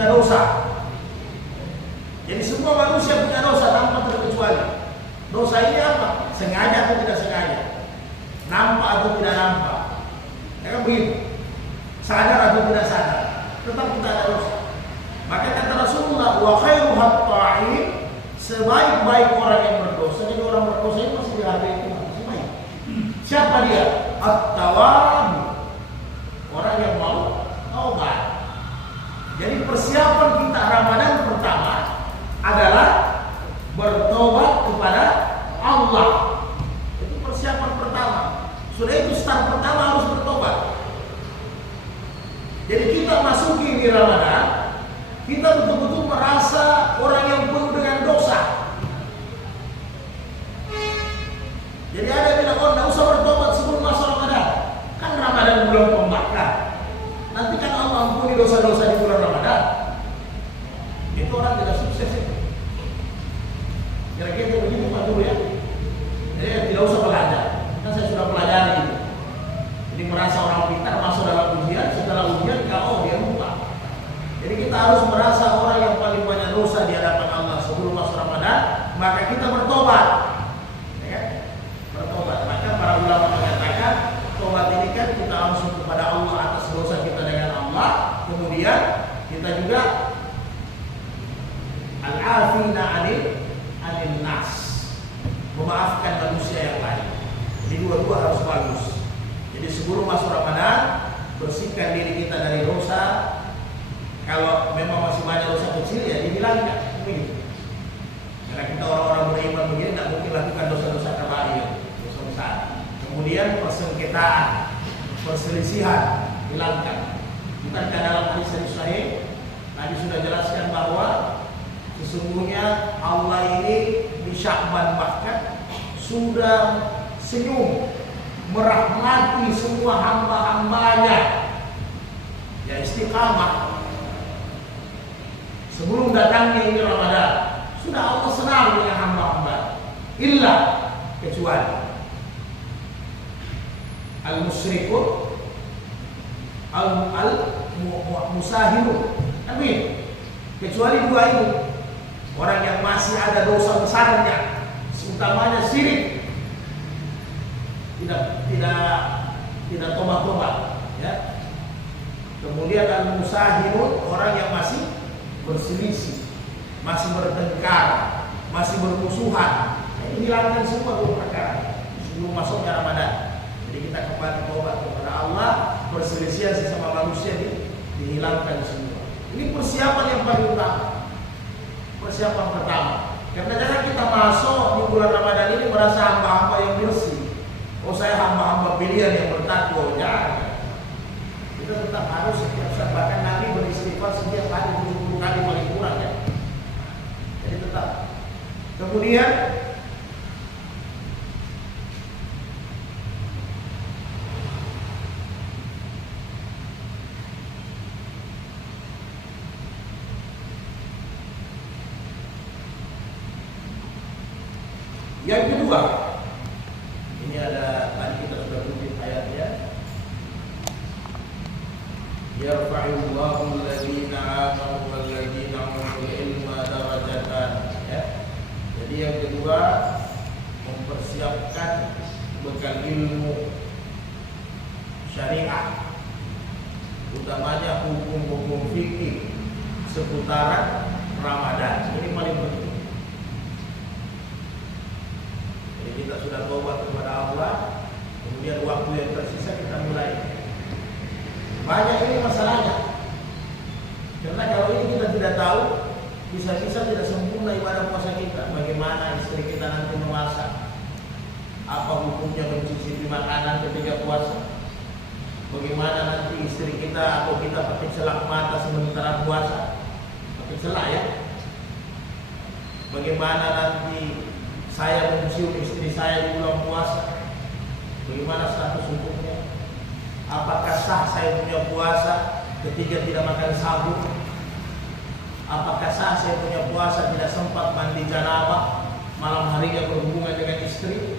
punya dosa. Jadi semua manusia punya dosa tanpa terkecuali. Dosa ini apa? Sengaja atau tidak sengaja, nampak atau tidak nampak, ya kan begitu. Sadar atau tidak sadar, tetap kita ada dosa. Maka kata Rasulullah, wa khairu hatta'in, sebaik-baik orang yang berdosa. Jadi orang berdosa ini masih dihargai Tuhan, masih baik. Siapa dia? At-tawwab, orang yang mau taubat. Jadi persiapan kita Ramadan pertama adalah bertobat kepada Allah. Itu persiapan pertama. Sudah itu start pertama harus bertobat. Jadi kita masuki di Ramadan, kita betul-betul merasa orang yang penuh dengan dosa. Jadi ada yang bilang, oh tidak usah bertobat sebelum masuk Ramadan. Kan Ramadan bulan pembakar. Nanti kan Allah ampuni dosa-dosa di bulan Ramadan. Itu orang tidak sukses itu. Kira-kira begitu Pak dulu ya. Jadi tidak usah belajar. Kan saya sudah pelajari itu. Jadi merasa orang pintar masuk dalam ujian, setelah ujian kalau dia lupa. Jadi kita harus merasa orang yang paling banyak dosa di hadapan Allah sebelum masuk Ramadan, maka kita bertobat. Ya, bertobat. Maka para ulama mengatakan tobat ini kan kita langsung kepada Allah atas dosa kita dengan Allah. Kemudian kita juga al-afina 'anil nas, memaafkan manusia yang lain. Jadi dua-dua harus bagus. Jadi sebelum masuk Ramadan, bersihkan diri kita dari dosa. Kalau memang masih banyak dosa kecil ya dihilangkan. Begitu. Karena kita orang-orang beriman begini tidak mungkin lakukan dosa-dosa kabair, dosa besar. Kemudian persengketaan, perselisihan hilangkan. Bukankah dalam hadis sahih tadi sudah jelaskan bahwa sesungguhnya Allah ini di Sya'ban bahkan sudah senyum merahmati semua hamba-hambanya. Ya istiqamah. Sebelum datangnya ini Ramadan, sudah Allah senang dengan hamba-hamba. Illa kecuali al-musyrikun al-musahirun. Amin. Kecuali dua ini. Orang yang masih ada dosa besarnya, utamanya syirik, tidak tobat-tobat, ya. Kemudian al-musahirun, orang yang masih berselisih, masih bertengkar, masih bermusuhan. Ini hilangkan semua dua perkara sebelum masuknya Ramadan. Jadi kita kembali tobat kepada Allah, perselisihan sesama manusia dihilangkan semua. Ini persiapan yang paling utama. Persiapan pertama. Karena jangan kita masuk di bulan Ramadan ini merasa hamba-hamba yang bersih. Oh saya hamba-hamba pilihan yang bertakwa. Jangan. Kita tetap harus setiap saat, bahkan Nabi beristighfar setiap hari 70 kali paling kurang ya. Jadi tetap. Kemudian yang kedua, ini ada tadi kita sudah kutip ayatnya. Yarfa'illahu alladhina amanu walladzina utul ilma darajatan. Ya. Jadi yang kedua, mempersiapkan bekal ilmu syariah, utamanya hukum-hukum fikih seputaran Ramadan. Ini paling penting. Kita sudah tobat kepada Allah, kemudian waktu yang tersisa kita mulai. Banyak ini masalahnya. Karena kalau ini kita tidak tahu, bisa-bisa tidak sempurna ibadah puasa kita. Bagaimana istri kita nanti memasak? Apa hukumnya mencicipi makanan ketika puasa? Bagaimana nanti istri kita atau kita pakai celak mata sementara puasa? Pakai celak ya. Bagaimana nanti saya mencium istri saya di bulan puasa, bagaimana status hukumnya? Apakah sah saya punya puasa ketika tidak makan sahur? Apakah sah saya punya puasa tidak sempat mandi janabah, malam harinya berhubungan dengan istri?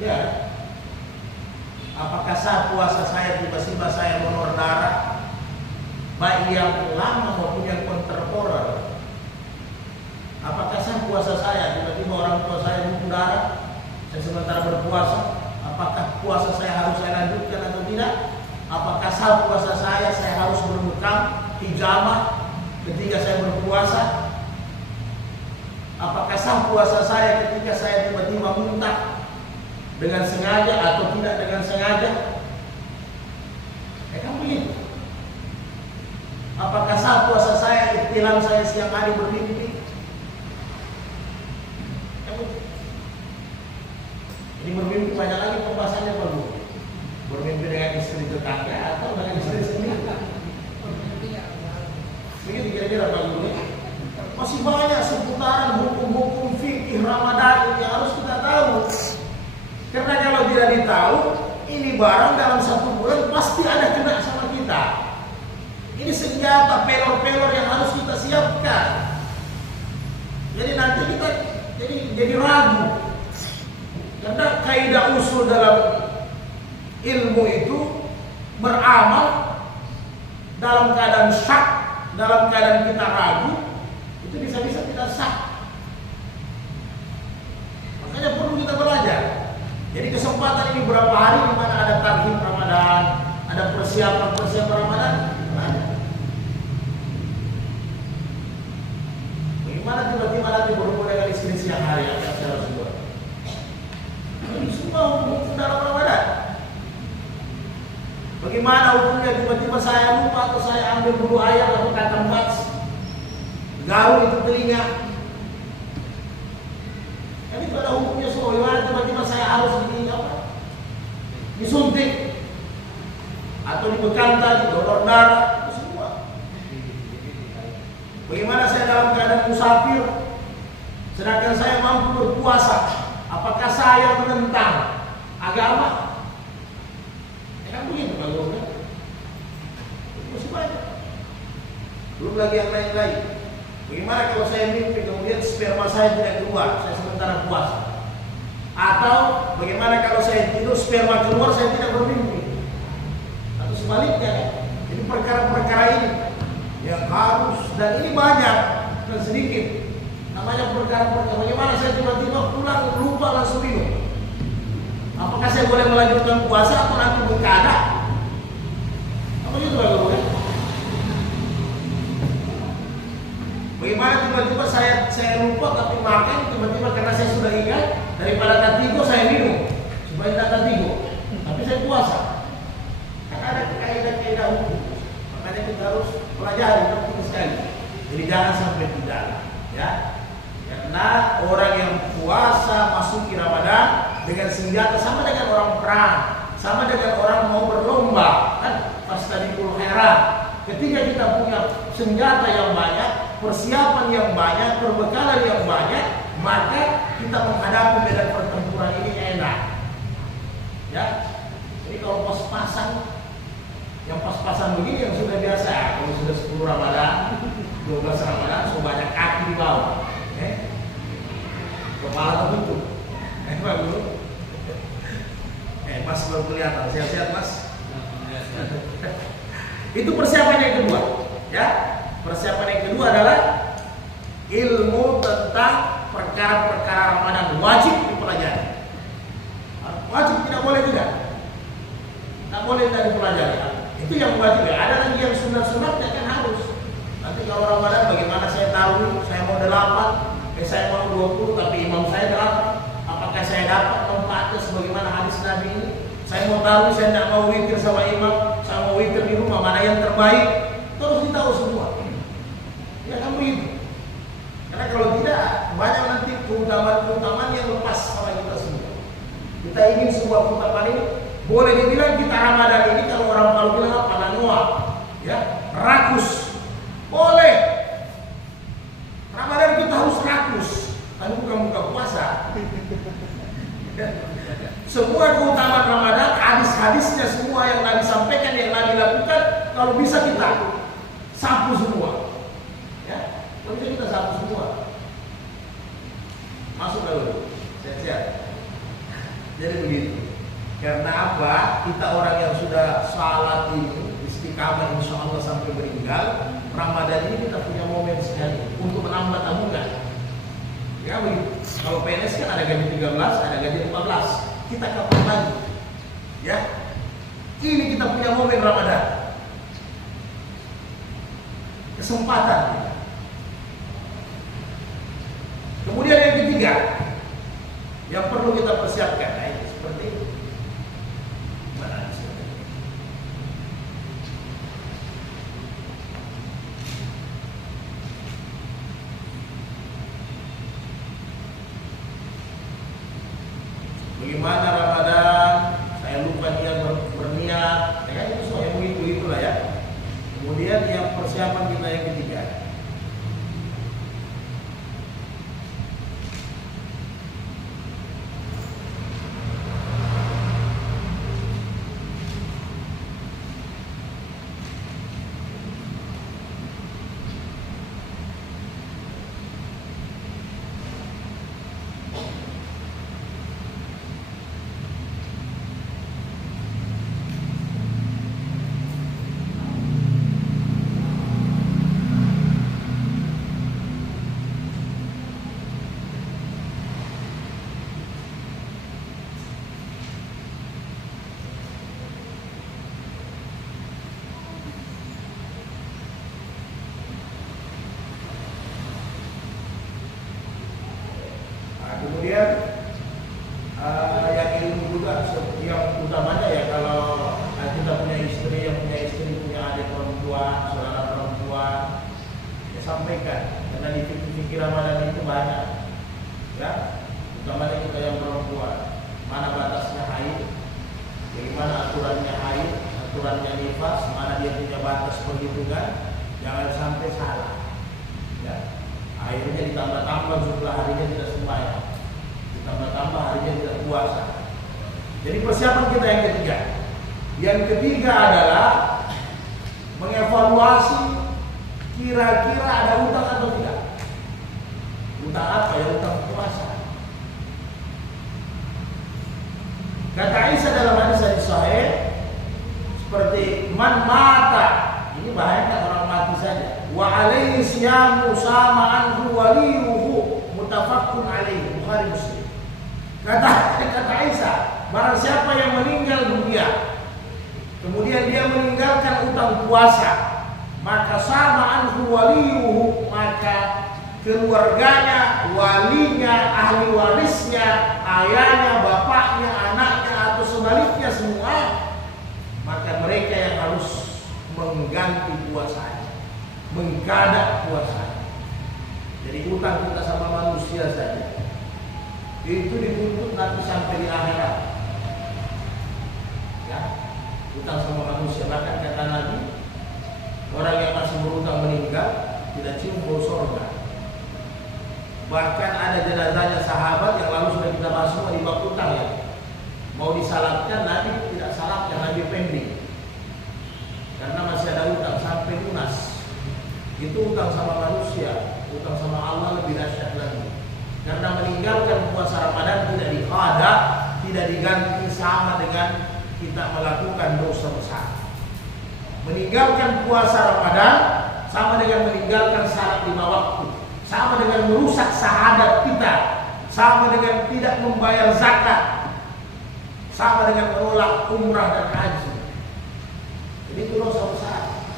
Ya. Apakah sah puasa saya tiba-tiba saya donor darah? baik yang lama maupun yang kontemporer. Apakah sah puasa saya? Tiba-tiba orang tua saya butuh darah, saya sementara berpuasa. Apakah puasa saya harus saya lanjutkan atau tidak? Apakah sah puasa saya harus berbekam hijamah ketika saya berpuasa? Apakah sah puasa saya ketika saya tiba-tiba muntah dengan sengaja atau tidak dengan sengaja? Kan begitu. Apakah sah puasa saya ihtilam saya siang hari bermimpi? Ini bermimpi banyak lagi pembahasannya Pak Guru. Bermimpi dengan istri tetangga atau dengan istri sendiri? Begitu kira-kira Pak Guru. Masih banyak seputaran hukum-hukum fikih Ramadan yang harus kita tahu. Karena kalau tidak ditahu, ini barang dalam 1 bulan pasti ada kena sama kita. Ini senjata pelor-pelor yang harus kita siapkan. Jadi nanti kita jadi ragu. Karena kaidah usul dalam ilmu itu beramal dalam keadaan syak, dalam keadaan kita ragu, itu bisa-bisa tidak sah. Makanya perlu kita belajar. Jadi kesempatan ini berapa hari di mana ada tarhib Ramadan, ada persiapan Ramadan, ada. Bagaimana tiba-tiba nanti berhubung dengan istri siang hari apa yang saya harus buat? Ini semua hukum dalam Ramadan. Bagaimana hukumnya tiba-tiba saya lupa atau saya ambil bulu ayam atau kacang bats, garuk itu telinga? Ini ada hukumnya semua. Bagaimana tiba-tiba saya harus disuntik atau dibekanta, didonor darah, itu semua. Bagaimana saya dalam keadaan musafir, sedangkan saya mampu berpuasa? Apakah saya menentang agama? Kan begitu kalau masih banyak. Belum lagi yang lain-lain. Bagaimana kalau saya mimpi kemudian sperma saya tidak keluar, saya sementara puasa? Atau bagaimana kalau saya tidur sperma keluar, saya tidak bermimpi? Atau sebaliknya kan? Jadi perkara-perkara ini yang harus, dan ini banyak dan sedikit. Namanya perkara-perkara. Bagaimana saya tiba-tiba pulang lupa langsung minum? Apakah saya boleh melanjutkan puasa atau nanti berkada? Apa gitu Bapak ya? Bagaimana tiba-tiba saya lupa tapi makan, tiba-tiba karena saya sudah ingat, daripada tatigo saya minum supaya tidak tatigo, tapi saya puasa. Karena ada kaidah-kaidah hukum. Makanya kita harus pelajari penting sekali. Jadi jangan sampai tidak, ya. Karena orang yang puasa masuki Ramadan dengan senjata sama dengan orang perang, sama dengan orang mau berlomba, kan fastabiqul khairat. Ketika kita punya senjata yang banyak, persiapan yang banyak, perbekalan yang banyak, maka kita menghadapi medan pertempuran ini enak. Ya. Jadi kalau pas-pasan, yang pas-pasan begini yang sudah biasa, kalau sudah 10 Ramadan, 12 Ramadan, so banyak kaki di bawah. Kepala tertutup. Pak Guru. Mas baru kelihatan, sehat-sehat Mas. Itu persiapan yang kedua, ya. Persiapan yang kedua adalah ilmu tentang perkara-perkara Ramadan wajib dipelajari. Wajib, tidak boleh tidak. Tidak boleh tidak dipelajari. Itu yang wajib ya. Ada lagi yang sunat-sunatnya kan harus. Nanti kalau Ramadan bagaimana saya tahu saya mau 8, saya mau 20 tapi imam saya 8. Apakah saya dapat tempatnya sebagaimana hadis Nabi ini? Saya mau tahu, saya tidak mau witir sama imam, saya mau witir di rumah, mana yang terbaik? Terus ditahu semua. Ya kan begitu. Karena kalau tidak, banyak nanti keutamaan-keutamaan yang lepas sama kita semua. Kita ingin sebuah keutamaan ini, boleh dibilang kita Ramadan ini kalau orang Palu bilang apa? Nanoa, ya, rakus. Boleh. Ramadan kita harus rakus, tapi bukan buka puasa. Semua keutamaan Ramadan, hadis-hadisnya semua yang Nabi sampaikan, yang Nabi lakukan, kalau bisa kita sapu semua. Ya, kalau bisa kita sapu semua. Masuk dulu, sehat-sehat. Jadi begitu. Karena apa? Kita orang yang sudah salat ini istiqamah insya Allah sampai beriman. meninggal, Ramadan ini kita punya momen sekali untuk menambah tabungan. Ya begitu. Kalau PNS kan ada gaji 13, ada gaji 14. Kita kapan lagi? Ya. Ini kita punya momen Ramadan. Kesempatan kita. Kemudian yang ketiga, yang perlu kita persiapkan, nah ini seperti ini. Mana seperti ini. Bagaimana Ramadan? Saya lupa dia berniat, ya kan itu semua yang begitu-itulah ya. Kemudian yang persiapan kita yang ketiga. Kemudian yang ilmu juga yang utamanya ya, kalau kita punya istri, yang punya istri punya adik perempuan, saudara perempuan, ya sampaikan, karena di fikir Ramadan itu banyak ya, utamanya kita yang perempuan, mana batasnya haid, bagaimana aturannya haid, aturannya nifas, mana dia punya batas perhitungan, jangan sampai salah ya. Akhirnya ditambah-tambah jumlah harinya tidak sembahyang, ditambah-tambah harinya tidak puasa. Jadi persiapan kita yang ketiga. Yang ketiga adalah mengevaluasi kira-kira ada utang atau tidak. Utang apa ya? Utang puasa. Kata Aisyah dalam hadis sahih, seperti man mata, ini bahaya orang mati saja. Wa alaihi siyamu sama anhu waliyuhu mutafakkun alaihi, Bukhari Muslim. Kata Aisyah, barang siapa yang meninggal dunia kemudian dia meninggalkan utang puasa, maka sama anhu waliyuhu, maka keluarganya, walinya, ahli warisnya, ayahnya, bapaknya, anaknya atau sebaliknya semua, maka mereka yang harus mengganti puasanya, menggadak puasa. Jadi utang kita sama manusia saja itu dituntut nanti sampai di akhirat. Ya, utang sama manusia. Bahkan kata Nabi, orang yang masih berutang meninggal tidak cium bau surga. Bahkan ada jenazahnya sahabat yang lalu sudah kita bahas semua di bab utang ya. Mau disalatkan, Nabi tidak salatkan, Nabi pending. Karena masih ada utang sampai lunas. Itu utang sama manusia, utang sama Allah lebih dahsyat lagi. Karena meninggalkan puasa Ramadan tidak diqada, tidak diganti sama dengan kita melakukan dosa besar. Meninggalkan puasa Ramadan sama dengan meninggalkan salat 5 waktu, sama dengan merusak syahadat kita, sama dengan tidak membayar zakat, sama dengan menolak umrah dan haji. Jadi itu dosa besar.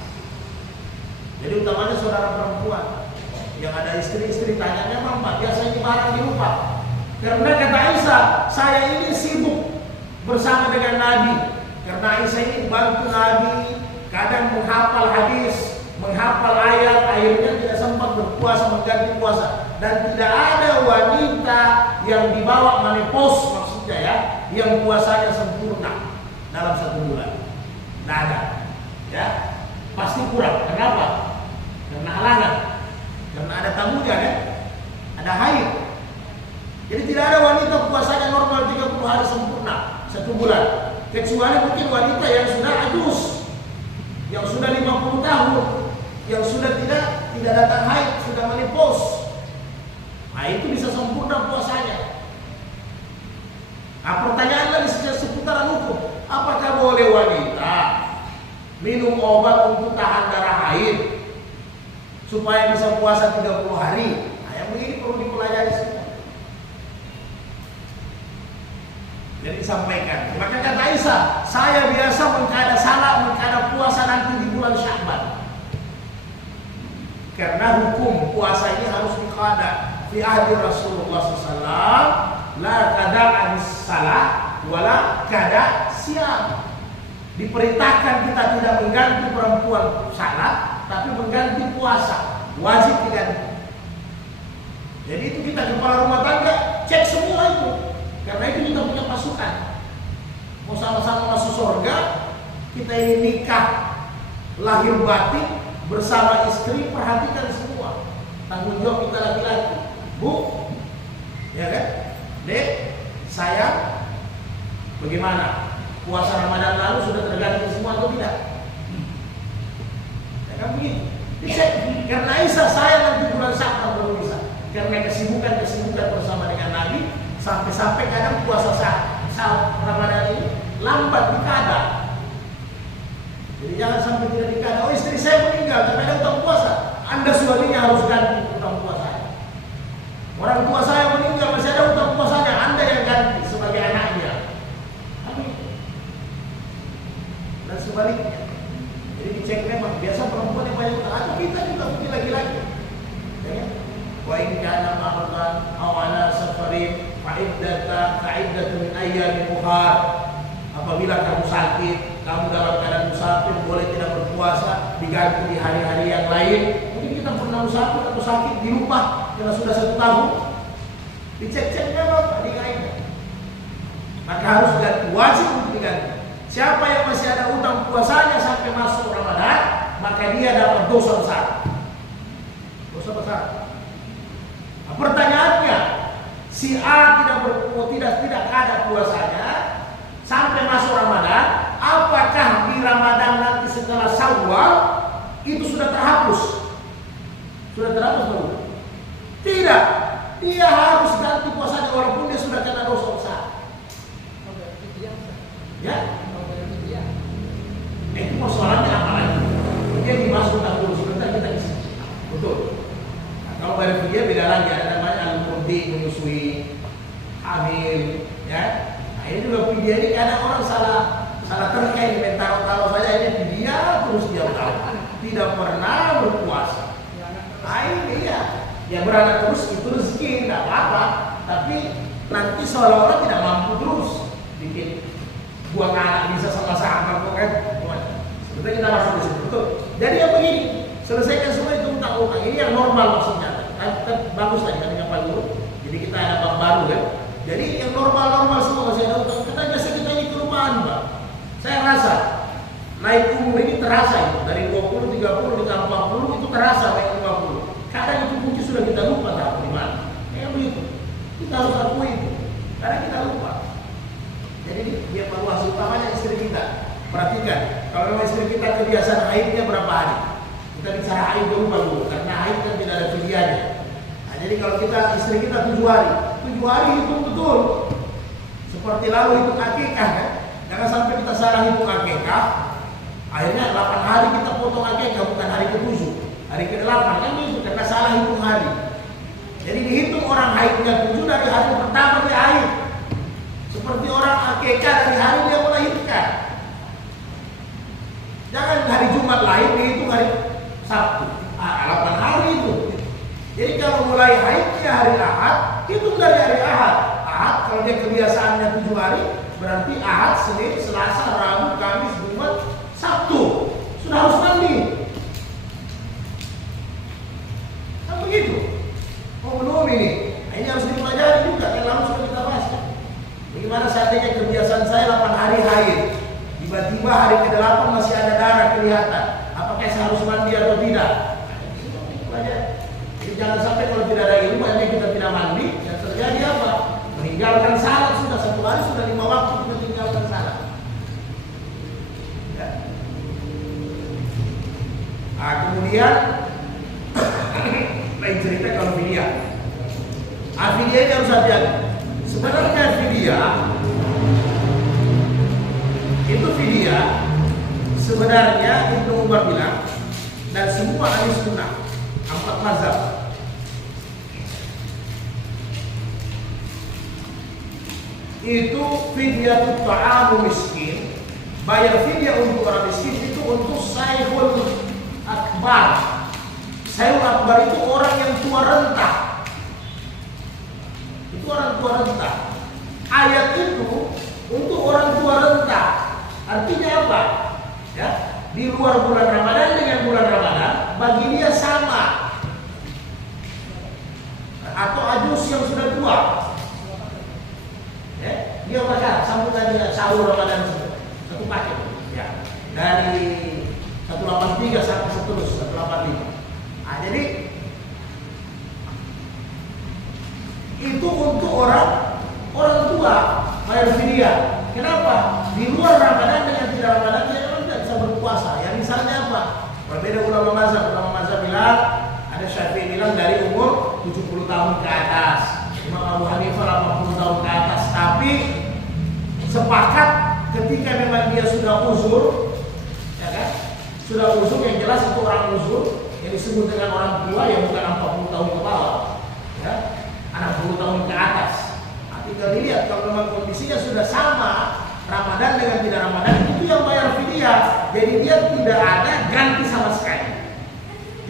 Jadi utamanya saudara perempuan yang ada istri-istri, tanyanya Pak, biasanya barang di rumah. Karena kata Aisyah, saya ini sibuk bersama dengan Nabi. Karena Aisyah ini bantu Nabi, kadang menghafal hadis, menghafal ayat, akhirnya tidak sempat berpuasa, mengganti puasa. Dan tidak ada wanita yang dibawa menopause, maksudnya ya, yang puasanya sempurna dalam 1 bulan. Tidak ada, ya, pasti kurang. Kenapa? Karena halangan, karena ada tamunya kan, ada haid. Jadi tidak ada wanita puasanya normal 30 hari sempurna 1 bulan, kecuali mungkin wanita yang sudah ajus, yang sudah 50 tahun, yang sudah tidak datang haid, sudah menopause. Nah itu bisa sempurna puasanya. Nah pertanyaan lagi seputaran hukum, apakah boleh wanita minum obat untuk tahan darah haid supaya bisa puasa 30 hari. Nah, yang begini perlu dipelajari semua. Jadi disampaikan. Maka kata Aisyah, saya biasa mengkada puasa nanti di bulan Sya'ban. Karena hukum puasa ini harus dikada. Fi ahdi Rasulullah SAW, la kada'an salah, wala kada siam. Diperintahkan kita tidak mengganti perempuan salat, tapi mengganti puasa. Wajib diganti. Jadi itu kita kepala rumah tangga cek semua itu. Karena itu kita punya pasukan. Mau sama-sama masuk surga, kita ini nikah lahir batin bersama istri, perhatikan semua. Tanggung jawab kita laki-laki. Bu, ya kan? Dek, saya bagaimana? Puasa Ramadan lalu sudah terganti semua atau tidak? Ya kan begitu. Dicek. Karena Aisyah saya nanti bulan Sya'ban baru bisa. Karena kesibukan bersama dengan Nabi, sampai-sampai kadang puasa saat Ramadan ini lambat dikada. Jadi jangan sampai tidak dikada. Oh, istri saya meninggal karena ada utang puasa. Anda suaminya harus ganti utang puasa. Orang tua saya meninggal masih ada utang puasanya, Anda yang ganti sebagai anaknya. Dan sebaliknya. Jadi dicek memang biasa perempuan yang banyak utang, atau kita juga mungkin laki-laki. Ya. Wa in kana ma'ratan aw ala safarin fa'iddatu min ayyamin ukhar. Apabila kamu sakit, kamu dalam keadaan musafir, boleh tidak berpuasa, diganti di hari-hari yang lain. Mungkin kita pernah musafir atau sakit di rumah karena sudah 1 tahun. Dicek-cek memang diganti. Maka harus ganti, wajib untuk diganti. Siapa yang masih ada utang puasanya sampai masuk Ramadan, maka dia dapat dosa besar. Dosa besar. Nah, pertanyaannya, si A tidak ada puasanya sampai masuk Ramadan, apakah di Ramadan nanti setelah Syawal itu sudah terhapus? Sudah terhapus belum? Tidak. Dia harus ganti puasanya walaupun dia sudah kena dosa besar. Ya? Itu persoalannya apa lagi? Dia dimasukkan dulu sebentar kita isi. Betul. Nah, kalau bayar fidyah beda lagi, ada namanya al-murdi, menyusui, hamil, ya. Nah, ini juga fidyah ini kadang orang salah terkait dengan taruh saja ini fidyah terus dia tahu tidak pernah berpuasa. Nah, ini ya beranak terus itu rezeki tidak apa-apa, tapi nanti seolah-olah tidak mampu terus bikin buang anak bisa sama-sama kan. Sebetulnya kita masuk di situ. Betul. Jadi yang begini, selesaikan semua itu utang-utang. Ini yang normal maksudnya. Kan bagus tadi kan yang paling dulu. Jadi kita ada bab baru kan. Jadi yang normal semua masih ada utang. Karena biasa kita ini kelupaan, Pak. Saya rasa naik umur ini terasa itu. Dari 20, 30, ditambah 40 itu terasa naik 50. Kadang itu mungkin sudah kita lupa tahu di mana. Kayak begitu. Kita harus akui itu. Karena kita lupa. Jadi dia evaluasi utamanya istri kita. Perhatikan, kalau memang istri kita kebiasaan haidnya berapa hari? Kita bicara haid dulu, karena haid kan tidak ada fidyahnya. Nah, jadi kalau istri kita 7 hari hitung betul. Seperti lalu hitung akikah kan? Jangan sampai kita salah hitung akikah. Akhirnya 8 hari kita potong akikah, bukan hari ke-7, hari ke-8 kan itu karena salah hitung hari. Jadi dihitung orang haidnya 7 dari hari pertama dia haid. Seperti orang akikah dari hari dia melahirkan. Jangan hari Jumat lahir dihitung hari Sabtu. 8 hari itu. Jadi kalau mulai haidnya hari Ahad, hitung dari hari Ahad. Ahad kalau dia kebiasaannya 7 hari, berarti Ahad, Senin, Selasa, Rabu, Kamis, Jumat, Sabtu. Sudah harus mandi. Kan begitu. Oh belum ini. Nah, ini harus dipelajari juga. Yang lalu sudah kita bahas. Bagaimana seandainya kebiasaan saya 8 hari haid, tiba-tiba hari ke-8 masih ada darah kelihatan, apakah saya harus mandi atau tidak? Jadi jangan sampai kalau tidak ada ilmu, hanya kita tidak mandi, yang terjadi apa? Meninggalkan salat sudah 1 hari, sudah 5 waktu kita meninggalkan salat. Ya. Nah, kemudian lain cerita kalau fidyah. Fidyah ini harus hati-hati. Sebenarnya fidyah sebenarnya Ibnu Umar bilang dan semua ahli sunnah 4 mazhab itu fidyatut ta'amu miskin, bayar fidyah untuk orang miskin itu untuk sayhul akbar. Sayhul akbar itu orang yang tua renta. Itu orang tua renta. Ayat itu untuk orang tua renta. Artinya apa? Ya, di luar bulan Ramadan dengan bulan Ramadan bagi dia sama. Atau ajus yang sudah tua. Ya, dia makan sambutannya sahur Ramadan satu paket. Ya, dari 183 sampai seterusnya 185. Nah, jadi itu untuk orang tua bayar fidyah. Kenapa? Di luar Ramadan dengan tidak Ramadan dia memang tidak bisa berpuasa. Yang misalnya apa? Berbeda ulama mazhab. Ulama mazhab bilang, ada Syafi'i bilang dari umur 70 tahun ke atas, Imam Abu Hanifah 80 tahun ke atas. Tapi sepakat ketika memang dia sudah uzur, ya kan? Sudah uzur, yang jelas itu orang uzur yang disebut dengan orang tua yang bukan 40 tahun ke bawah, ya, 60 tahun ke atas. Tinggal dilihat kalau memang kondisinya sudah sama Ramadan dengan tidak Ramadan, itu yang bayar fidyah. Jadi dia tidak ada ganti sama sekali,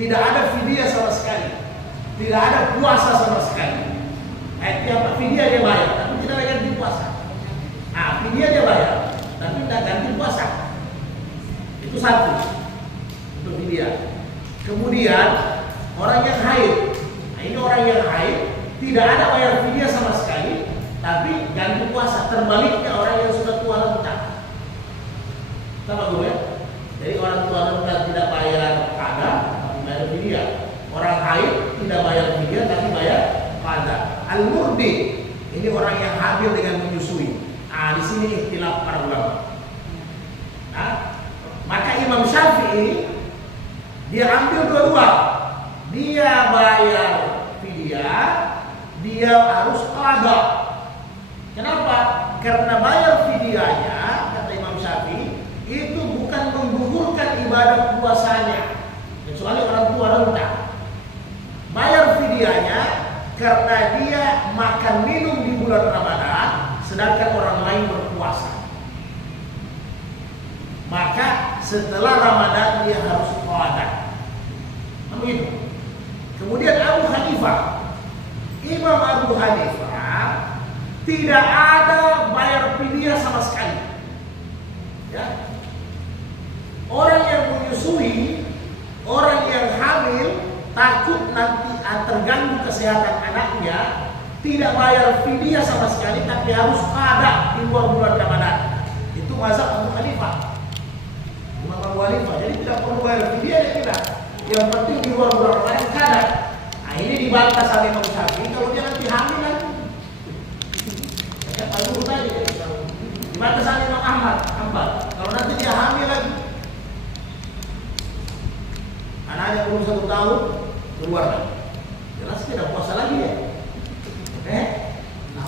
tidak ada fidyah sama sekali, tidak ada puasa sama sekali. Tiap fidyah dia bayar, tapi tidak ada ganti puasa. Nah, fidyah dia bayar, tapi tidak ganti puasa. Itu satu untuk fidyah. Kemudian orang yang haid, nah ini orang yang haid tidak ada bayar fidyah sama sekali, tapi ganti puasa. Terbaliknya orang yang sudah tua renta, sama gue. Jadi orang tua renta tidak bayar qada, tapi bayar fidyah. Orang haid tidak bayar fidyah, tapi bayar qada. Al-murdi ini orang yang hamil dengan menyusui. Nah, di sini ikhtilaf para ulama. Nah, maka Imam Syafi'i dia ambil dua-dua. Dia bayar fidyah, dia harus qada. Kenapa? Karena bayar fidyahnya, kata Imam Syafi'i, itu bukan menggugurkan ibadah puasanya, kecuali orang tua renta. Bayar fidyahnya karena dia makan minum di bulan Ramadan, sedangkan orang lain berpuasa. Maka setelah Ramadan dia harus qada. Begitu. Kemudian Abu Hanifah, Imam Abu Hanifah tidak ada bayar fidyah sama sekali. Ya. Orang yang menyusui, orang yang hamil, takut nanti terganggu kesehatan anaknya, tidak bayar fidyah sama sekali, tapi harus qada di luar bulan Ramadan. Itu mazhab Abu Hanifah. Imam Abu Hanifah, jadi tidak perlu bayar fidyah, dia tidak. Yang penting di luar bulan Ramadan qada. Nah, ini dibantah sama Imam Syafi'i kalau dia nanti hamil lagi. Kalau tadi dibantah sama Imam Ahmad, kalau nanti dia hamil lagi, anaknya belum 1 tahun keluar lagi, jelas tidak puasa lagi ya. Nah,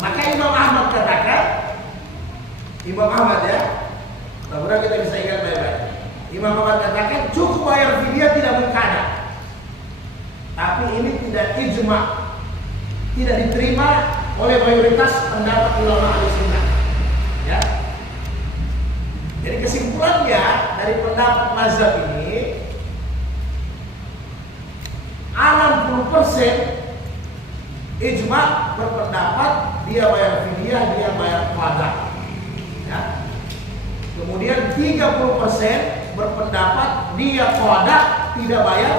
maka Imam Ahmad katakan, Imam Ahmad ya, mudah-mudahan kita bisa ingat baik-baik. Imam Ahmad katakan cukup bayar fidyah tidak mengqada. Tapi ini tidak ijma, tidak diterima oleh mayoritas pendapat ulama Ahlussunnah. Ya. Jadi kesimpulannya dari pendapat mazhab ini, 60% ijma berpendapat dia bayar fidyah, dia bayar qada. Ya. Kemudian 30% berpendapat dia qada, tidak bayar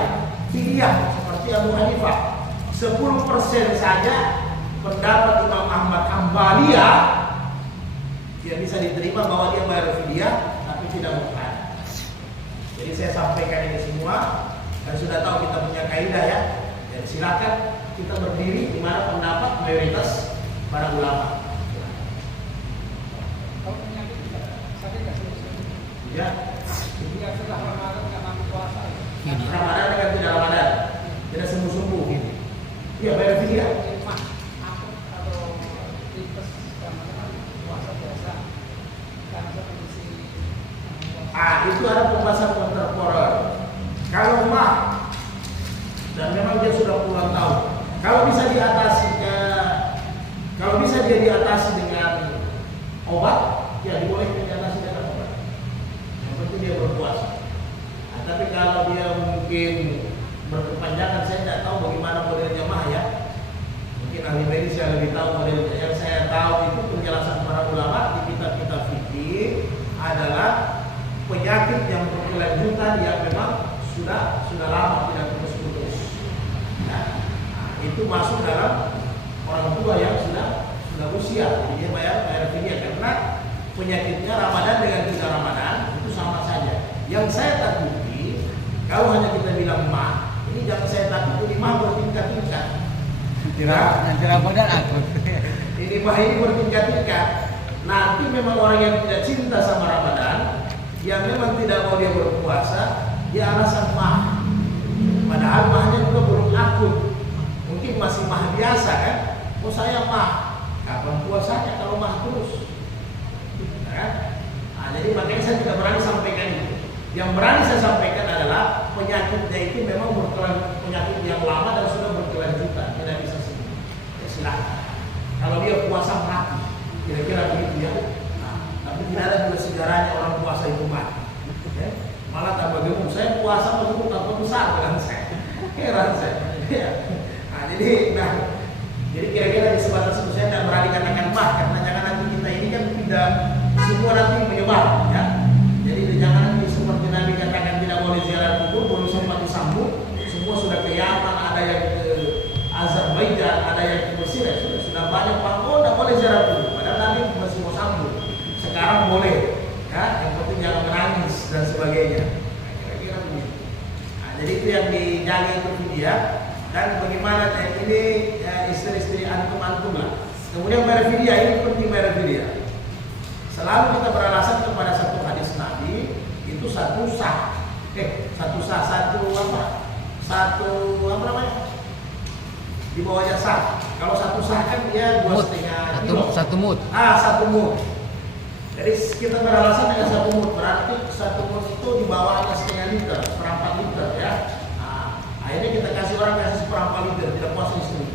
fidyah seperti Abu Hanifah. 10% saja pendapat Imam Ahmad Hanbaliyah dia bisa diterima bahwa dia bayar fidyah tapi tidak mengqada. Jadi saya sampaikan ini semua dan sudah tahu kita punya kaidah ya. Dan silakan kita berdiri di mana pendapat mayoritas para ulama. Ya. Setelah Ramadan nggak mampu puasa. Ramadan dengan tidak Ramadan, tidak sungguh-sungguh gitu. Iya bayar fidyah. Itu ada puluhan tahun. Kalau bisa diatasi, kalau bisa dia diatasi dengan obat, ya dibolehkan diatasi dengan obat. Yang penting dia berpuasa. Nah, tapi kalau dia mungkin berkepanjangan, saya tidak tahu bagaimana modelnya mah ya. Mungkin ahli medis yang lebih tahu modelnya. Yang saya tahu itu penjelasan para ulama di kitab-kitab fikih adalah penyakit yang berkelanjutan yang memang sudah lama tidak putus-putus. Nah, itu masuk dalam orang tua yang sudah usia, jadi dia bayar fidyah karena penyakitnya Ramadan dengan tidak Ramadan itu sama saja. Yang saya takuti kalau hanya kita bilang mah, ini jangan saya takuti, ini mah bertingkat-tingkat. Nanti Ramadan aku. Ini mah ini bertingkat-tingkat. Nanti memang orang yang tidak cinta sama Ramadan, yang memang tidak mau dia berpuasa, dia alasan mah. Padahal mahnya juga belum akut. Mungkin masih mah biasa kan? Oh saya mah, kapan puasanya kalau mah terus? Kan? Nah, jadi makanya saya tidak berani sampaikan itu. Yang berani saya sampaikan adalah penyakitnya itu memang penyakit yang lama dan sudah berkelanjutan, tidak bisa sembuh. Ya silakan. Kalau dia puasa mati, kira-kira begitu ya. Nah, tapi tidak ada juga sejarahnya orang puasa itu mati. Ya? Malah tambah gemuk. Saya puasa betul tanpa besar dengan saya. Heran saya. Ya. Nah, jadi kira-kira di sebatas itu saya tidak berani katakan mah, karena jangan nanti kita ini kan tidak semua nanti menyebar, ya. Jadi jangan nanti seperti Nabi katakan tidak boleh ziarah kubur, belum sempat disambut, semua sudah ke Yaman, ada yang ke Azerbaijan, ada yang ke Mesir, ya. Sudah banyak panggung, tidak boleh ziarah kubur. Padahal Nabi masih mau sambut. Sekarang boleh, ya. Yang penting jangan menangis dan sebagainya. Nah, kira-kira begitu. Nah, jadi itu yang dijaga itu dia. Dan bagaimana ini istri-istri antum-antum lah. Kemudian bayar fidyah, ini penting bayar fidyah. Selalu kita beralasan kepada satu hadis Nabi itu satu apa namanya? Di bawahnya sah. Kalau satu sah kan dia 2,5 kilo. Satu mut. Satu mut. Jadi kita beralasan dengan satu mut, berarti satu mut itu di bawahnya setengah liter, 1/4 liter ya. Akhirnya kita kasih orang kasih 1/4 liter, tidak puasa istri.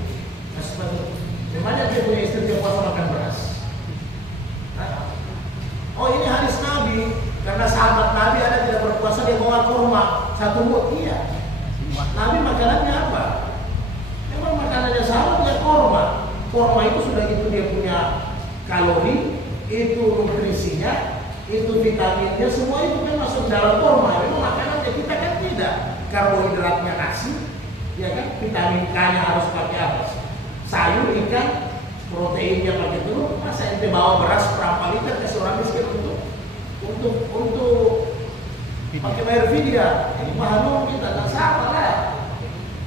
Kasih banyak. Gimana dia punya istri dia puasa makan beras? Nah. Oh ini hadis Nabi, karena sahabat Nabi ada tidak berpuasa dia bawa kurma 1 mut. Iya. Nabi makanannya apa? Memang makanannya sahabat dia kurma. Kurma itu sudah itu dia punya kalori, itu nutrisinya, itu vitaminnya, semua itu kan masuk dalam kurma. Memang makanannya kita kan tidak. Karbohidratnya nasi, ya kan, vitamin K-nya harus pakai apa? Sayur, ikan, proteinnya pakai telur. Masa ente bawa beras 1/4 liter kasih orang miskin untuk pakai bayar fidyah? Ini mahal kita tak sama lah.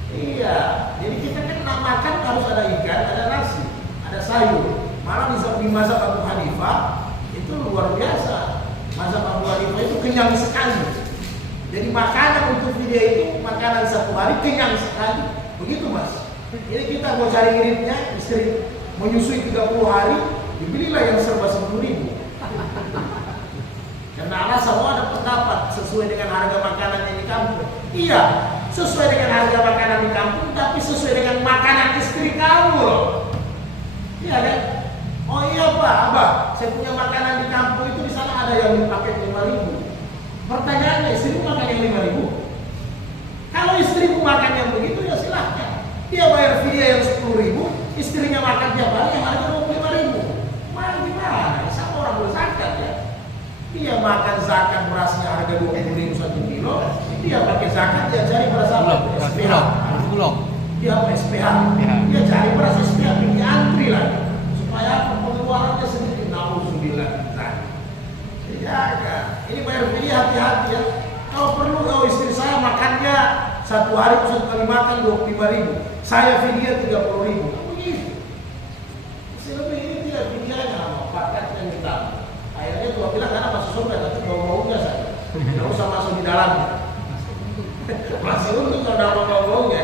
Iya, jadi kita kan makan harus ada ikan, ada nasi, ada sayur. Malah di mazhab Abu Hanifah itu luar biasa. Mazhab Abu Hanifah itu kenyang sekali. Jadi makanan untuk fidyah itu makanan satu hari kenyang sekali. Begitu mas. Ini kita mau cari iritnya, istri menyusui 30 hari, dibelilah yang serba 10.000. Karena Allah semua ada pendapat sesuai dengan harga makanan yang di kampung. Iya, sesuai dengan harga makanan di kampung, tapi sesuai dengan makanan istri kamu loh. Iya kan? Oh iya Pak, Abah, saya punya makanan di kampung itu di sana ada yang dipakai 5.000. Pertanyaannya, istrimu makan yang 5.000? Kalau istrimu makan yang begitu, ya silahkan. Dia bayar fidyah yang 10.000, istrinya makan tiap hari yang harga 25.000. Mana gimana? Sama orang berzakat ya. Dia makan zakat berasnya harga 20.000 1 kilo, dia pakai zakat, dia cari beras apa? SPH. Dia apa SPH? Dia cari beras SPH, dia antri lagi. Supaya pengeluarannya sedikit. Nauzubillah. Jaga. Ini bayar fidyah hati-hati ya. Kalau perlu, istri saya makannya 1 hari 1 kali makan 25.000. Saya fidyah 30.000. Begitu. Selebih ini tidak fidyahnya, paket yang kita. Akhirnya tua bilang karena masuk surga, tapi bau-baunya saya. Tidak usah masuk di dalamnya. Masih untung kalau ada bau-baunya.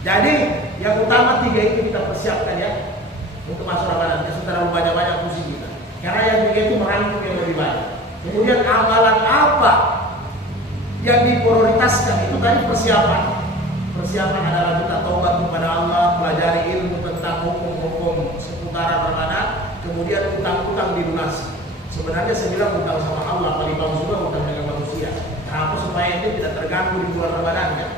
Jadi yang utama 3 itu kita persiapkan ya untuk masuk Ramadan. Kita terlalu banyak-banyak pusing kita. Karena yang 3 itu merangkum yang lebih banyak. Kemudian amalan apa yang diprioritaskan itu tadi persiapan. Persiapan adalah kita taubat kepada Allah, pelajari ilmu tentang hukum-hukum seputaran Ramadan, kemudian utang-utang dilunasi. Sebenarnya saya bilang utang sama Allah, paling bagus juga utang dengan manusia. Kenapa? Supaya ini tidak terganggu di bulan Ramadan kan.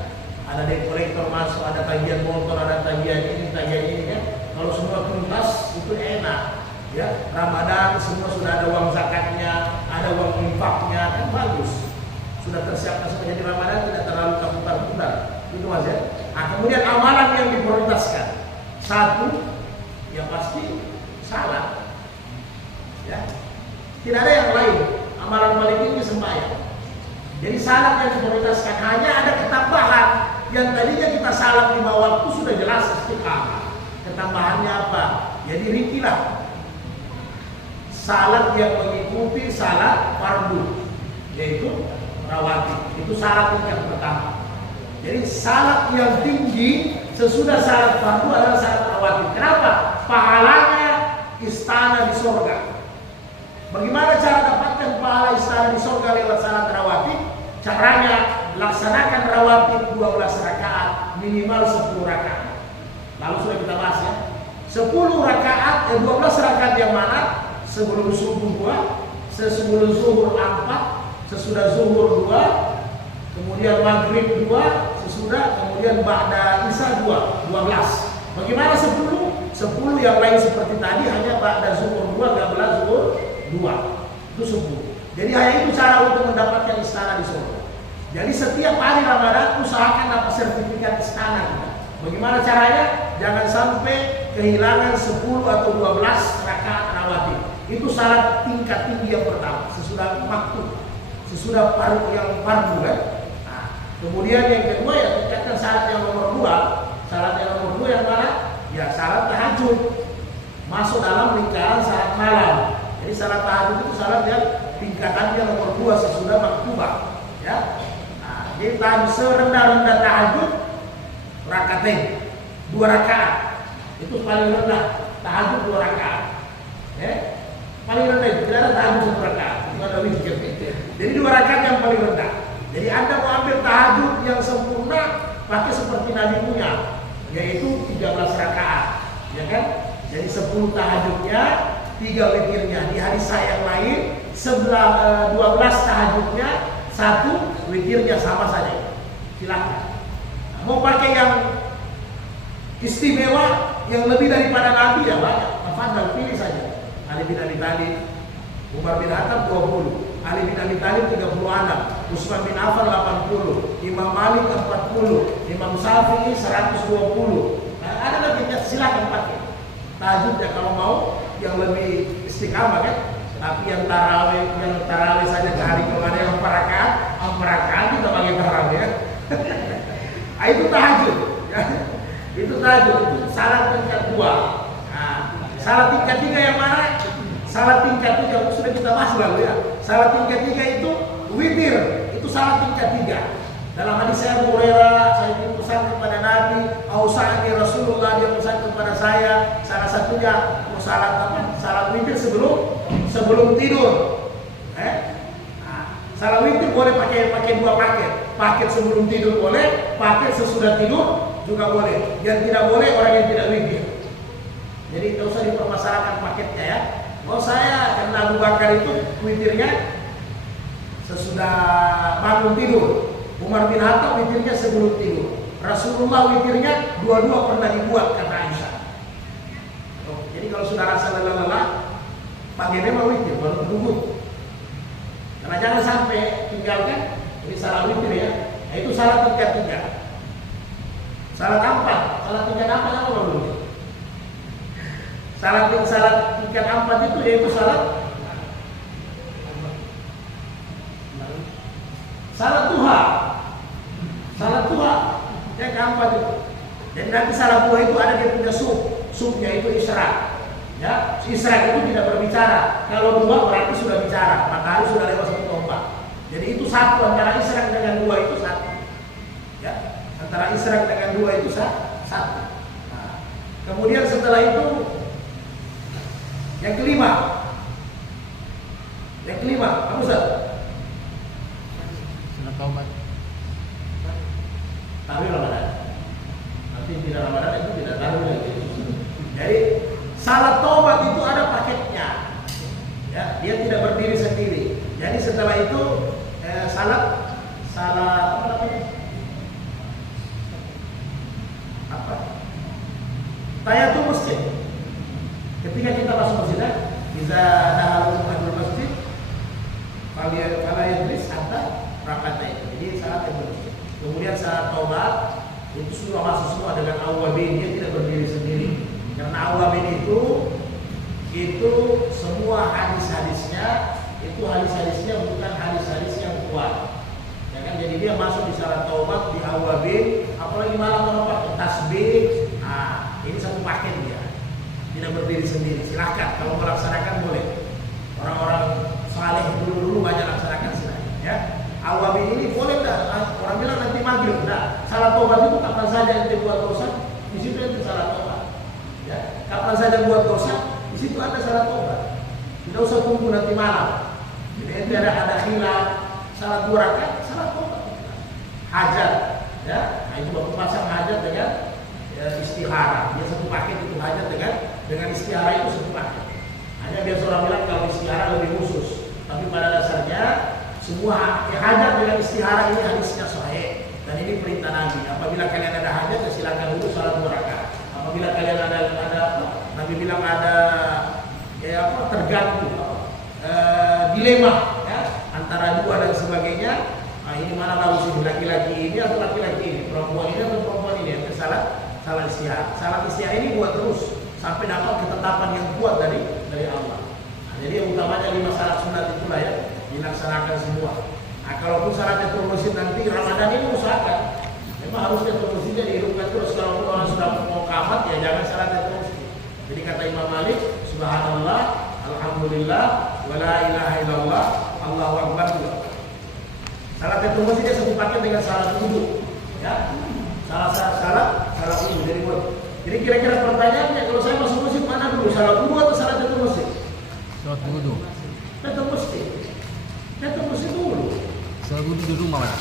Ada debt collector masuk, ada tagihan motor, ada tagihan ini kan. Kalau semua tuntas itu enak. Ya, Ramadan semua sudah ada uang zakatnya, ada uang infaknya, kan bagus. Sudah tersiapkan supaya di Ramadan tidak terlalu kaputar-putar. Itu Mas ya. Nah, kemudian amalan yang diprioritaskan. Satu, yang pasti salat. Ya. Tidak ada yang lain. Amalan paling tinggi sembahyang. Jadi salat yang diprioritaskan. Hanya ada ketambahan. Yang tadinya kita salat 5 waktu sudah jelas istiqamah. Ketambahannya apa? Jadi rikilah salat yang mengikuti salat fardu, yaitu rawatib. Itu salat yang pertama. Jadi salat yang tinggi sesudah salat fardu adalah salat rawatib. Kenapa? Pahalanya istana di surga. Bagaimana cara dapatkan pahala istana di surga lewat salat rawatib? Caranya laksanakan rawatib 12 rakaat, minimal 10 rakaat. Lalu sudah kita bahas ya. 10 rakaat, 12 rakaat yang mana? Sebelum subuh 2, sebelum zuhur 4, sesudah zuhur 2, kemudian maghrib 2, sesudah, kemudian ba'da isya 2, 12. Bagaimana 10? 10 yang lain seperti tadi hanya ba'da zuhur 2, qabla zuhur 2. Itu 10. Jadi hanya itu cara untuk mendapatkan istana di surga. Jadi setiap hari Ramadan usahakan dapat sertifikat istana kita. Bagaimana caranya? Jangan sampai kehilangan 10 atau 12 rakaat rawatib. Itu salat tingkat tinggi yang pertama, sesudah maktub, sesudah yang fardu kan. Nah, kemudian yang kedua ya tingkatkan salat yang nomor 2. Salat yang nomor 2 yang mana? Ya salat tahajud. Masuk dalam lingkaran salat malam. Jadi salat tahajud itu salat yang tingkatannya nomor 2 sesudah maktubah. Ya. Nah, jadi tahajud serendah-rendah tahajud rakatain 2 rakaat. Itu paling rendah tahajud 2 rakaat. Ya. Paling rendah itu tidak ada tahajud 1 rakaat. Itu ada witir. Jadi 2 rakaat yang paling rendah. Jadi Anda mau ambil tahajud yang sempurna pakai seperti Nabi punya, yaitu 13 rakaat. Ya kan? Jadi 10 tahajudnya, 3 witirnya. Di hari saya yang lain 12 tahajudnya, 1 witirnya sama saja. Silakan. Nah, mau pakai yang istimewa yang lebih daripada Nabi ya banyak. Tafadhal pilih saja. Ali bin Abi Thalib, Umar bin Khattab 20, Ali bin Abi Thalib 36, Utsman bin Affan 80, Imam Malik 40, Imam Syafi'i 120. Nah, ada lagi silakan pakai. Tahajudnya kalau mau yang lebih istiqamah kan. Tapi yang tarawih saja sehari kalau ada yang 4 rakaat kita pakai tarawih ya. Nah, itu tahajud ya. Itu tahajud, itu salat tingkat 2. Nah, salat tingkat 3 yang mana? Salat tingkat 3 sudah kita bahas lalu ya. Salat tingkat 3 itu witir, itu salat tingkat 3. Dalam hadis Abu Hurairah, saya pesan kepada Nabi, ausani Rasulullah, dia pesan kepada saya, salah satunya salat apa? Salat witir sebelum tidur. Nah, salat witir boleh pakai 2 paket. Paket sebelum tidur boleh, paket sesudah tidur juga boleh. Yang tidak boleh orang yang tidak witir. Jadi tidak usah dipermasalahkan paketnya ya. Oh saya karena Abu Bakar itu witirnya sesudah bangun tidur. Umar bin Khattab witirnya sebelum tidur. Rasulullah witirnya dua-dua pernah dibuat kata Aisyah. Jadi kalau sudah rasa lelah-lelah, pakai memang witir baru duduk. Karena jangan sampai tinggalkan. Ini salah witir ya. Nah, itu salah tingkat 3. Salat 4. Salat tingkat apa dulu? Salat tingkat 4 itu yaitu salat duha. Salat duha yang keempat itu. Dan nanti salat duha itu ada dia punya supnya itu isyraq. Ya, isyraq itu tidak berbicara. Kalau duha berarti sudah bicara. Matahari sudah lewat 1/4. Jadi itu satu antara isyraq dengan duha itu satu. Ya, antara isyraq dengan duha itu satu. Nah, kemudian setelah itu yang kelima, apa Ustaz? Sunat taubat. Tahlil Ramadan. Nanti tidak Ramadan itu tidak tahu lagi. Jadi salat taubat itu ada paketnya. Ya, dia tidak berdiri sendiri. Jadi setelah itu salat apa namanya? Apa? Tahiyatul masjid. Ketika kita masuk masjid, bisa dahalul masjid, fala yajlis hatta raka'atain. Jadi salat yang benar. Kemudian salat taubat itu sudah masuk semua dengan awwabin, dia tidak berdiri sendiri. Karena awwabin itu semua hadis-hadisnya bukan hadis-hadis yang kuat. Ya kan? Jadi dia masuk di salat taubat di awwabin, apalagi malam orang pakai tasbih. Nah, ini satu paket dia. Tidak berdiri sendiri. Silakan kalau melaksanakan boleh. Orang-orang saleh dulu banyak laksanakan silakan ya. Awwabin ini boleh dah. Orang bilang nanti maghrib. Nah, salat taubat itu kapan saja ente buat dosa, di situ ente salat taubat. Ya, kapan saja buat dosa, di situ ada salat taubat. Tidak usah tunggu nanti malam. Jadi ente ada khilaf, salat 2 rakaat, salat taubat. Hajat, ya. Nah, itu waktu pasang hajat dengan istihara. Dia satu paket itu hajat dengan istihara itu satu paket. Hanya biasa orang bilang kalau istihara lebih khusus. Tapi pada dasarnya semua hajat dengan istihara ini hadisnya sahih dan ini perintah Nabi. Apabila kalian ada hajat, ya silakan dulu salat 2 rakaat. Apabila kalian ada Nabi bilang ada terganggu dilema ya antara 2 dan sebagainya. Nah, ini mana bagus ini, laki-laki ini atau laki-laki ini, perempuan ini atau perempuan ini, yang salat istihara. Salat istihara ini buat terus sampai dapat ketetapan yang kuat dari Allah. Nah, jadi yang utamanya 5 salat sunat itulah ya dilaksanakan semua. Nah, kalaupun salatnya masjid nanti Ramadan ini usahakan memang harusnya masjidnya dihidupkan terus. Kalau orang sudah mau kamat ya jangan salatnya masjid. Jadi kata Imam Malik, subhanallah, alhamdulillah, wala ilaha illallah, Allahu akbar. Salatnya masjidnya satu paket dengan salat wudu. Ya. Salat wudu dari wudu. Jadi kira-kira pertanyaannya, kalau saya masuk masjid mana dulu, salat wudu atau salat masjid? Salat wudu. Datang masjid dulu. Salat wudu di rumah, Mas.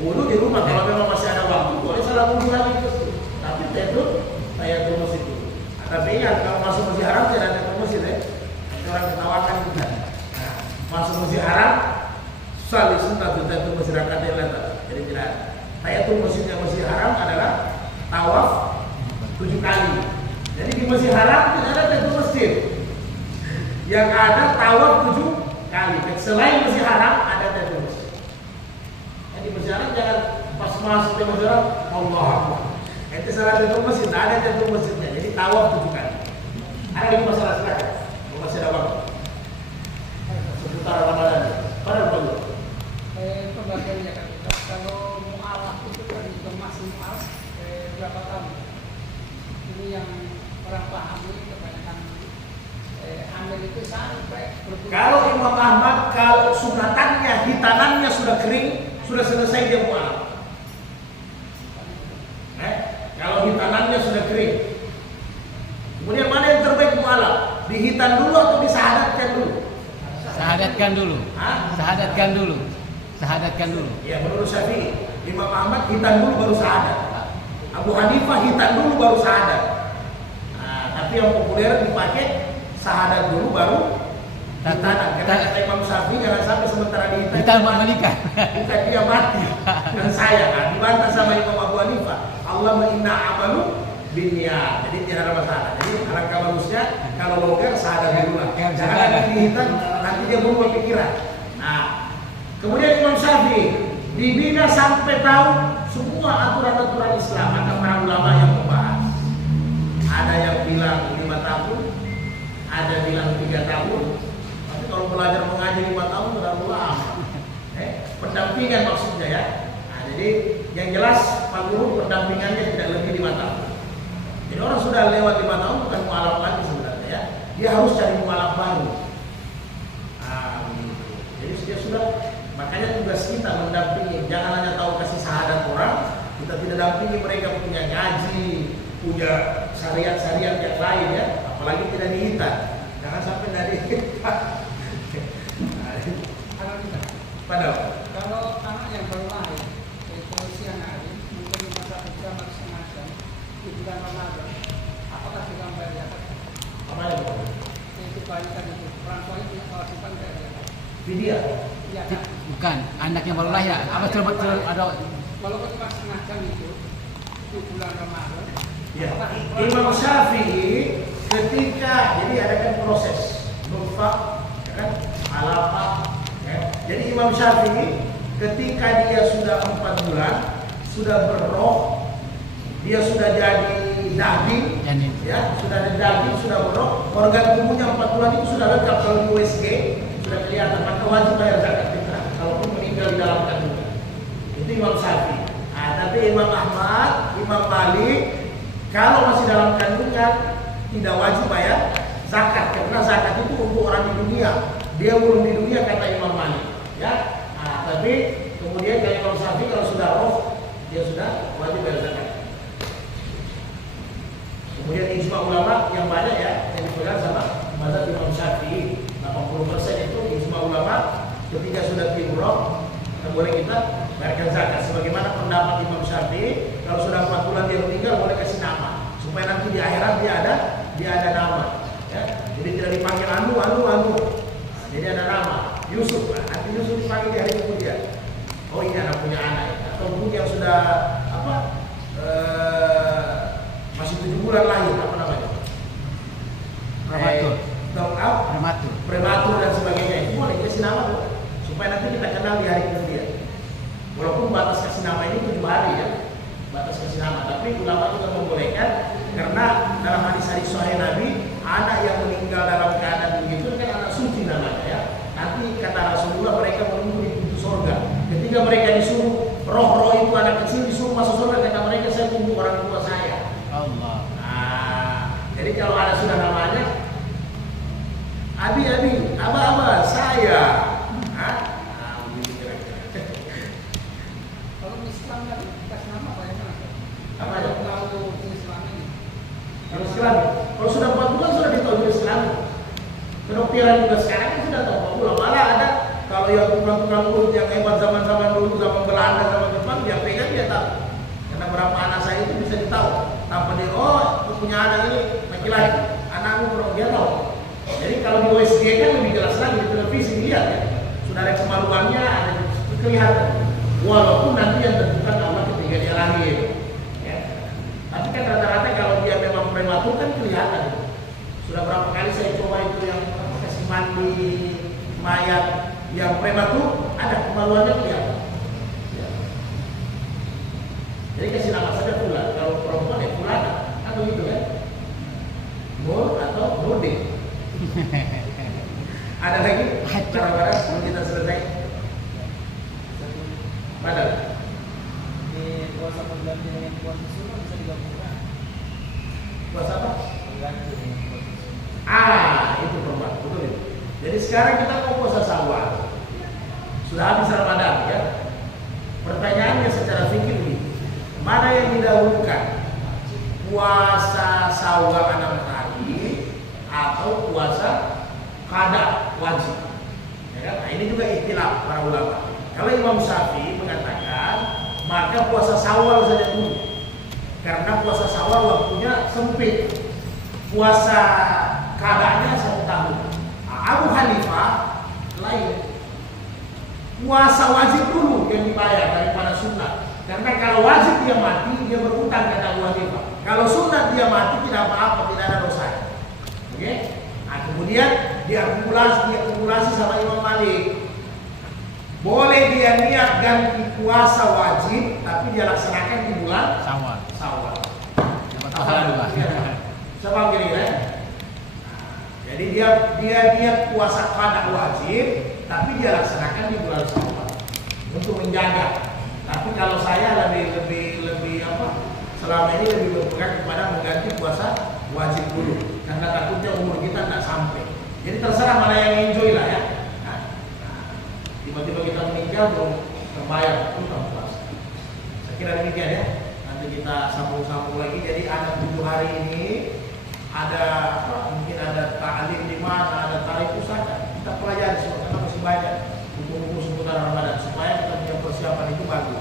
Wudu di rumah, kalau memang masih ada waktu boleh salat wudu lagi di masjid. Tapi tahiyatul masjid dulu. Nah, tapi ingat kalau masuk masjid haram tidak ada tahiyatul masjid ya. Nanti orang ketawakan kita. Nah, masuk masjid haram, salat sunat tahiyatul masjid rakaat yang lain. Jadi tidak ada. Tahiyatul masjidnya masjid haram adalah tawaf 7 kali. Jadi di masjid haram tidak ada tahiyatul masjid. Yang ada tawaf 7 kali. Selain masjid haram ada tahiyatul masjid. Di masjid haram jangan pas masuk ke masjid haram Allah Akbar. Itu salat tahiyatul masjid, tidak ada tahiyatul masjidnya. Jadi tawaf 7 kali. Ada lagi masalah silakan. Masih ada waktu. Seputar Ramadan. Pada waktu. Pembagiannya kan kalau mu'alaf itu kan juga masih mu'alaf berapa tahun? Ini yang orang paham ini kebanyakan ambil itu sampai kalau Imam Ahmad kalau sunatannya hitanannya sudah kering, sudah selesai dia mu'alaf. Kalau hitanannya sudah kering, kemudian mana yang terbaik mu'alaf? Dihitan dulu atau disahadatkan dulu? Sahadatkan dulu. Sahadatkan dulu. Sahadatkan dulu. Ya, menurut Syafi'i, Imam Ahmad hitan dulu baru sahadat. Abu Hanifah hitan dulu baru sahadat. Nah, tapi yang populer dipakai sahadat dulu baru hitanan. Karena kata Imam Syafi'i jangan sampai sementara dihitan Kita mau menikah. bukan dia mati dan saya kan dibantah sama Imam Abu Hanifah. Allah inna amalu binniyat. Jadi tidak ada masalah. Jadi alangkah bagusnya kalau longgar sahadat dulu lah. Jangan nanti dihitan nanti dia berubah pikiran. Nah, kemudian Imam Syafi'i dibina sampai tahu semua aturan-aturan Islam. Ada para ulama yang membahas. Ada yang bilang 5 tahun, ada bilang 3 tahun. Tapi kalau belajar mengaji 5 tahun terlalu lama. Pendampingan maksudnya ya. Nah, jadi yang jelas Pak Guru pendampingannya tidak lebih 5 tahun. Jadi orang sudah lewat 5 tahun bukan mualaf lagi sebenarnya ya. Dia harus cari mualaf baru. Nah, begitu. Jadi dia sudah. Makanya tugas kita mendampingi, jangan hanya tahu kasih sahadat orang, kita tidak dampingi mereka punya ngaji, punya syariat-syariat yang lain ya, apalagi tidak dihitan. Jangan sampai dari padahal kalau anak yang baru lahir, usia hari mungkin masa kecil atau semacam, anak yang baru lahir. Apa coba ada Walaupun pas setengah jam itu bulan Ramadan. Ya. Imam Syafi'i ketika jadi ada kan proses nutfah, ya kan, alaqah. Ya. Jadi Imam Syafi'i ketika dia sudah 4 bulan, sudah berroh, dia sudah jadi daging, ya, sudah ada daging, sudah berroh, organ tubuhnya 4 bulan itu sudah lengkap. Kalau di USG sudah kelihatan, maka wajib bayar zakat fitrah kalaupun meninggal di dalam kandungan. Itu Imam Syafi'i. Nah, tapi Imam Ahmad, Imam Malik, kalau masih dalam kandungan tidak wajib bayar zakat, karena zakat itu untuk orang di dunia. Dia belum di dunia kata Imam Malik, ya. Nah, tapi kemudian kalau Imam Syafi'i kalau sudah roh, dia sudah wajib bayar zakat. Kemudian ijma ulama yang banyak ya yang dipegang sama mazhab Imam Syafi'i, 80% itu ijma ulama ketika sudah timbul boleh kita bayarkan zakat. Sebagaimana pendapat Imam Syafi'i, kalau sudah 4 bulan dia meninggal boleh kasih nama supaya nanti di akhirat dia ada nama, ya. Jadi tidak dipanggil anu. Nah, jadi ada nama Yusuf. Nah, nanti Yusuf dipanggil di hari kemudian. Oh ini anak punya anak. Ataupun yang sudah masih 7 bulan lahir, apa namanya? Prematur dan sebagainya, itu boleh kasih nama tuh, supaya nanti kita kenal di hari kemudian. Walaupun batas kasih nama ini 7 hari ya, batas kasih nama, tapi ulama juga membolehkan karena dalam hadis Sahih Nabi, anak yang meninggal dalam keadaan begitu kan anak suci namanya ya. Nanti kata Rasulullah mereka menunggu di pintu surga. Ketika mereka disuruh roh-roh itu anak kecil disuruh masuk surga, kata mereka saya tunggu orang tua saya. Allah. Nah, jadi kalau ada sudah namanya, abi, aba, saya. Nah, begitu kira-kira. Kalau Islam kan kasih nama bagaimana? Apa aja? Kalau Islam ini. Kalau Islam, kalau sudah 4 bulan sudah ditahu Islam. Kedokteran juga sekarang kan sudah tahu 4 bulan. Malah ada kalau yang tukang-tukang urut yang hebat zaman-zaman dulu, zaman Belanda, zaman Jepang, dia pegang dia tahu. Karena berapa anak saya itu bisa ditahu. Tanpa dia, oh punya anak ini laki-laki, anakmu belum dia tahu. Jadi kalau di USG kan lebih jelas lagi, di televisi dilihat ya. Sudah ada kemaluannya, ada kelihatan. Walaupun nanti yang tentukan Allah ketika dia lahir. Ya. Tapi kan rata-rata kalau dia memang prematur kan kelihatan. Sudah berapa kali saya coba itu yang kasih mandi mayat yang prematur, ada kemaluannya kelihatan. Ya. Jadi kasih nama saja Fulan. Kalau perempuan ya Fulana, kan begitu kan? Nur atau Nurdin. Ada lagi? Cara-cara sebelum kita selesai. Padahal Di puasa pengganti dengan puasa sunnah bisa digabungkan. puasa apa? Pengganti dengan puasa sunnah. Itu perempuan, betul itu. Jadi sekarang kita mau puasa Syawal. Sudah habis Ramadan ya. Pertanyaannya secara fikih ini, mana yang didahulukan? Puasa Syawal 6 hari atau puasa qada wajib? Ya kan? Nah, ini juga ikhtilaf para ulama. Kalau Imam Syafi'i mengatakan maka puasa Syawal saja dulu, karena puasa Syawal waktunya sempit, puasa qadanya 1 tahun. Abu Hanifah lain, puasa wajib dulu yang dibayar daripada sunnah. Karena kalau wajib dia mati, dia berhutang kata Abu Hanifah. Kalau sunnah dia mati tidak apa-apa, tidak ada dosa. Oke? Nah, kemudian diakumulasi sama Imam Malik. Boleh dia niat ganti puasa wajib, tapi dia laksanakan di bulan Syawal. Dapat pahala juga. Sama gini ya. Jadi dia niat puasa qada wajib, tapi dia laksanakan di bulan Syawal untuk menjaga. Tapi kalau saya lebih apa? Selama ini lebih berpegang kepada mengganti puasa wajib dulu, karena takutnya umur kita nggak sampai. Jadi terserah mana yang enjoy lah ya. Tiba-tiba kita meninggal belum terbayar utang puasa. Saya kira demikian ya. Nanti kita sambung-sambung lagi. Jadi ada 7 hari ini ada mungkin ada ta'lim di mana, ada tarik pusaka. Kita pelajari semua karena masih banyak buku-buku seputar Ramadan supaya kita punya persiapan itu bagus.